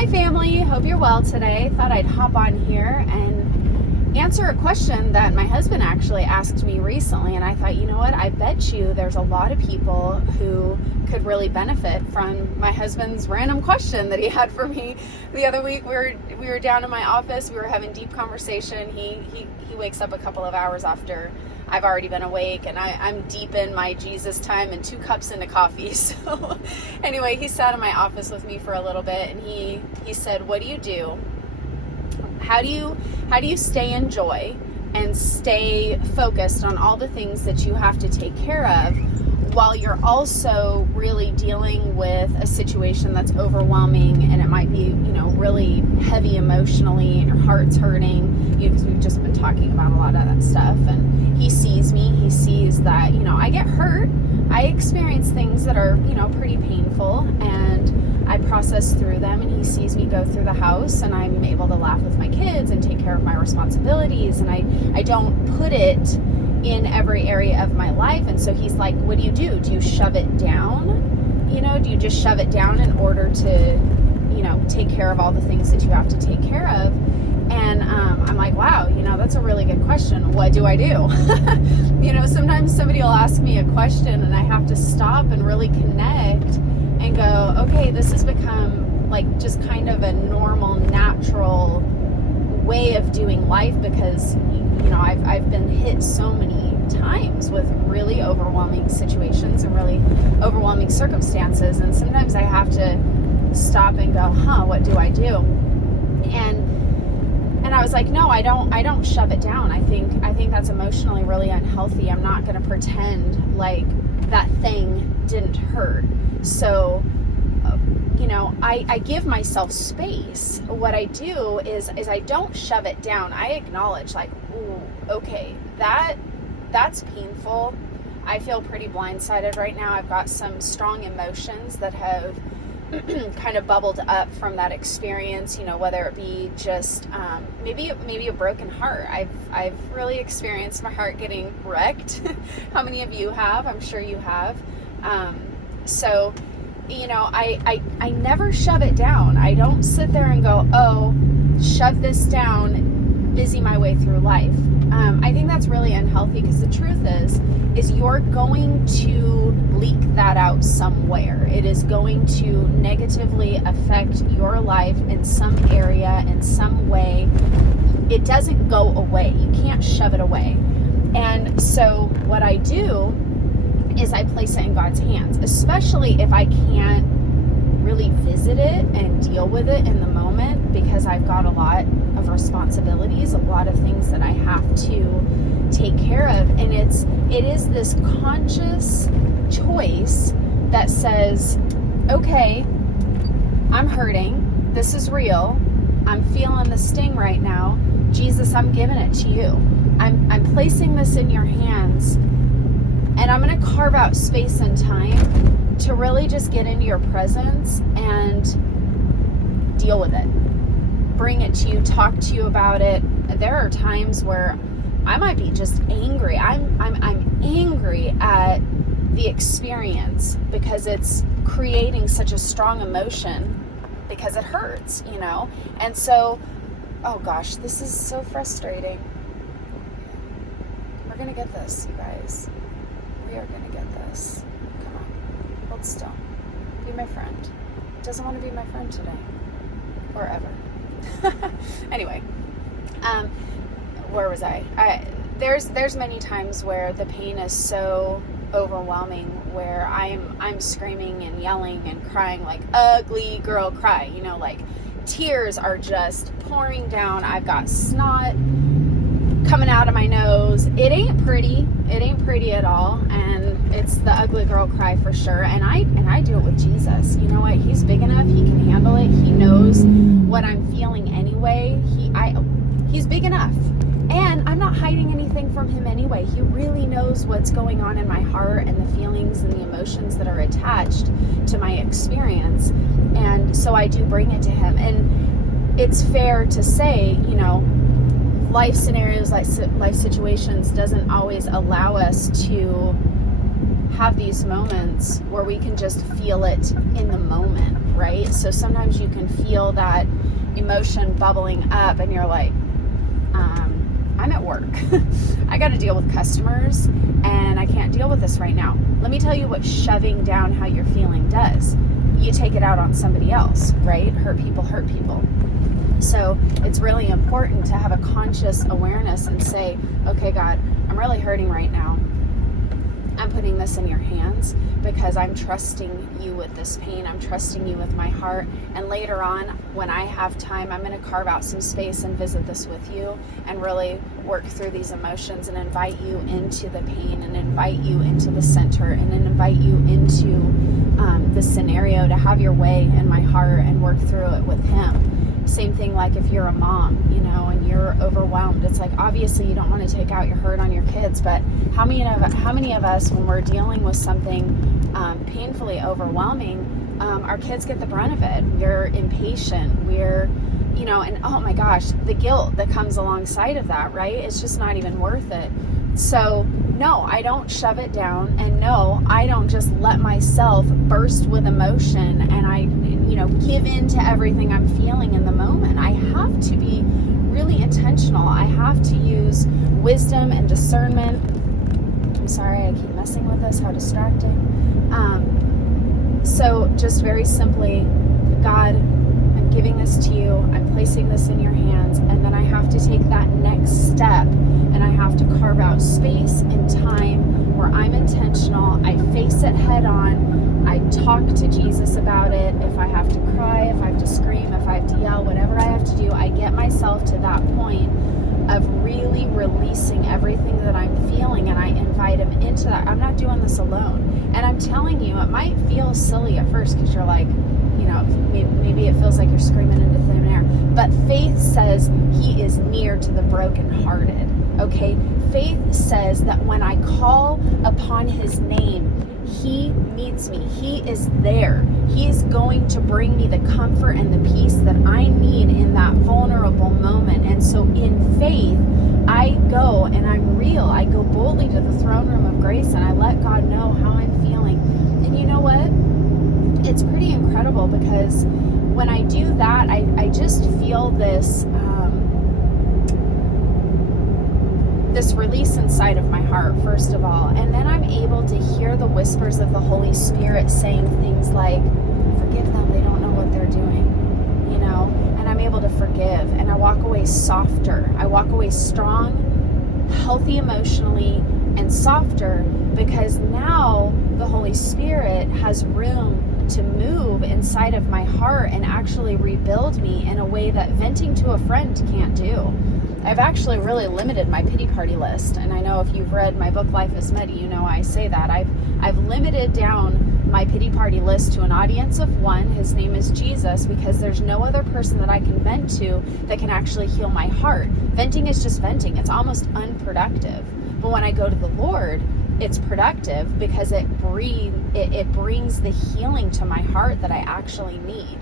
Hi family, hope you're well today. Thought I'd hop on here and answer a question that my husband actually asked me recently, and I thought, you know what, I bet you there's a lot of people who could really benefit from my husband's random question that he had for me the other week. We were down in my office, we were having deep conversation. He wakes up a couple of hours after I've already been awake, and I'm deep in my Jesus time and 2 cups into coffee. So anyway, he sat in my office with me for a little bit, and he said, what do you do? How do you stay in joy and stay focused on all the things that you have to take care of while you're also really dealing with a situation that's overwhelming, and it might be, really heavy emotionally, and your heart's hurting, because we've just been talking about a lot of that stuff. And he sees me, he sees that, I get hurt, I experience things that are, pretty painful, and I process through them, and he sees me go through the house, and I'm able to laugh with my kids and take care of my responsibilities, and I don't put it in every area of my life. And so he's like, what do you do? Do you shove it down? Do you just shove it down in order to, take care of all the things that you have to take care of? And I'm like, wow, that's a really good question. What do I do? Sometimes somebody will ask me a question and I have to stop and really connect and go, okay, this has become like just kind of a normal, natural way of doing life, because I've been hit so many times with really overwhelming situations and really overwhelming circumstances, and sometimes I have to stop and go, what do I do? And I was like, no, I don't shove it down. I think that's emotionally really unhealthy. I'm not going to pretend like that thing didn't hurt. So I give myself space. What I do is I don't shove it down. I acknowledge, like, ooh, okay, that's painful. I feel pretty blindsided right now. I've got some strong emotions that have kind of bubbled up from that experience, whether it be just maybe a broken heart. I've really experienced my heart getting wrecked. How many of you have? I'm sure you have. So I never shove it down. I don't sit there and go, oh, shove this down, busy my way through life. I think that's really unhealthy, because the truth is you're going to leak that out somewhere. It is going to negatively affect your life in some area, in some way. It doesn't go away. You can't shove it away. And so what I do is I place it in God's hands, especially if I can't really visit it and deal with it in the moment, because I've got a lot of responsibilities, a lot of things that I have to take care of. And it is this conscious choice that says, okay, I'm hurting, this is real, I'm feeling the sting right now, Jesus, I'm giving it to you. I'm placing this in your hands. And I'm going to carve out space and time to really just get into your presence and deal with it. Bring it to you, talk to you about it. There are times where I might be just angry. I'm angry at the experience, because it's creating such a strong emotion, because it hurts, And so, oh gosh, this is so frustrating. We're going to get this, you guys. We are going to get this. Come on. Hold still. Be my friend. Doesn't want to be my friend today. Or ever. Anyway. Where was I? There's many times where the pain is so overwhelming, where I'm screaming and yelling and crying like ugly girl cry. Like tears are just pouring down. I've got snot coming out of my nose. It ain't pretty at all, and it's the ugly girl cry for sure. And I do it with Jesus. You know what? He's big enough. He can handle it. He knows what I'm feeling anyway. He's big enough, and I'm not hiding anything from him anyway. He really knows what's going on in my heart and the feelings and the emotions that are attached to my experience. And so I do bring it to him. And it's fair to say, life scenarios, like life situations, doesn't always allow us to have these moments where we can just feel it in the moment, right? So sometimes you can feel that emotion bubbling up and you're like, I'm at work. I got to deal with customers and I can't deal with this right now. Let me tell you what shoving down how you're feeling does. You take it out on somebody else, right? Hurt people hurt people. So it's really important to have a conscious awareness and say, okay, God, I'm really hurting right now. I'm putting this in your hands because I'm trusting you with this pain. I'm trusting you with my heart. And later on, when I have time, I'm going to carve out some space and visit this with you and really work through these emotions and invite you into the pain and invite you into the center and then invite you into the scenario to have your way in my heart and work through it with him. Same thing like if you're a mom, and you're overwhelmed. It's like, obviously you don't want to take out your hurt on your kids, but how many of us, when we're dealing with something painfully overwhelming, our kids get the brunt of it. We're impatient. And oh my gosh, the guilt that comes alongside of that, right? It's just not even worth it. So no, I don't shove it down, and no, I don't just let myself burst with emotion and I give in to everything I'm feeling in the moment. I have to be really intentional. I have to use wisdom and discernment. I'm sorry, I keep messing with this, how distracting. So just very simply, God, I'm giving this to you, I'm placing this in your hands, and then I have to take that next step, and I have to carve out space and time where I'm intentional, I face it head on, I talk to Jesus about it. If I have to cry, if I have to scream, if I have to yell, whatever I have to do, I get myself to that point of really releasing everything that I'm feeling, and I invite him into that. I'm not doing this alone. And I'm telling you, it might feel silly at first because you're like, maybe it feels like you're screaming into thin air. But faith says he is near to the brokenhearted. Okay? Faith says that when I call upon his name, he meets me. He is there. He's going to bring me the comfort and the peace that I need in that vulnerable moment. And so in faith, I go and I'm real. I go boldly to the throne room of grace and I let God know how I'm feeling. And you know what? It's pretty incredible because when I do that, I just feel this this release inside of my heart, first of all, and then I'm able to hear the whispers of the Holy Spirit saying things like, forgive them, they don't know what they're doing, and I'm able to forgive, and I walk away softer. I walk away strong, healthy emotionally, and softer because now the Holy Spirit has room to move inside of my heart and actually rebuild me in a way that venting to a friend can't do. I've actually really limited my pity party list, and I know if you've read my book Life is Muddy, you know I say that. I've limited down my pity party list to an audience of one. His name is Jesus, because there's no other person that I can vent to that can actually heal my heart. Venting is just venting. It's almost unproductive. But when I go to the Lord, it's productive because it brings the healing to my heart that I actually need.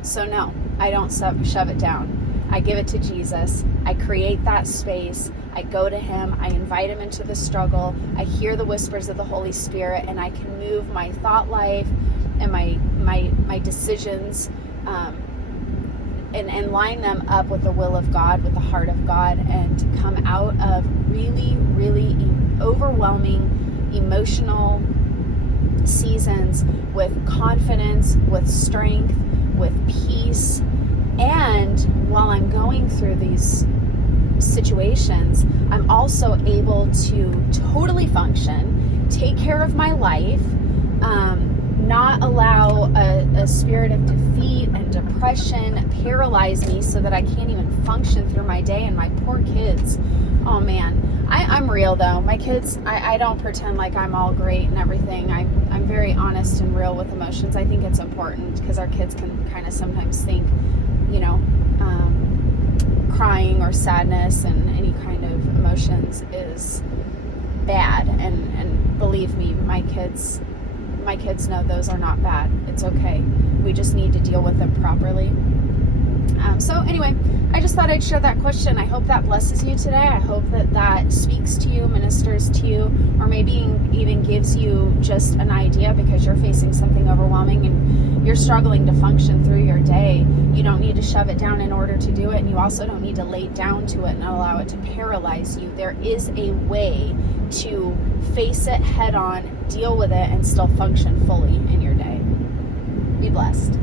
So no, I don't shove it down. I give it to Jesus. I create that space. I go to him. I invite him into the struggle. I hear the whispers of the Holy Spirit, and I can move my thought life and my decisions and line them up with the will of God, with the heart of God, and to come out of really, really overwhelming emotional seasons with confidence, with strength, with peace. And while I'm going through these situations, I'm also able to totally function, take care of my life, not allow a spirit of defeat and depression paralyze me so that I can't even function through my day. And my poor kids, oh man, I'm real though. My kids, I don't pretend like I'm all great and everything. I'm very honest and real with emotions. I think it's important because our kids can kind of sometimes think, crying or sadness and any kind of emotions is bad. And believe me, my kids know those are not bad. It's okay. We just need to deal with them properly. So anyway, I just thought I'd share that question. I hope that blesses you today. I hope that that speaks to you, ministers to you, or maybe even gives you just an idea because you're facing something overwhelming and you're struggling to function through your day. You don't need to shove it down in order to do it, and you also don't need to lay down to it and allow it to paralyze you. There is a way to face it head on, deal with it, and still function fully in your day. Be blessed.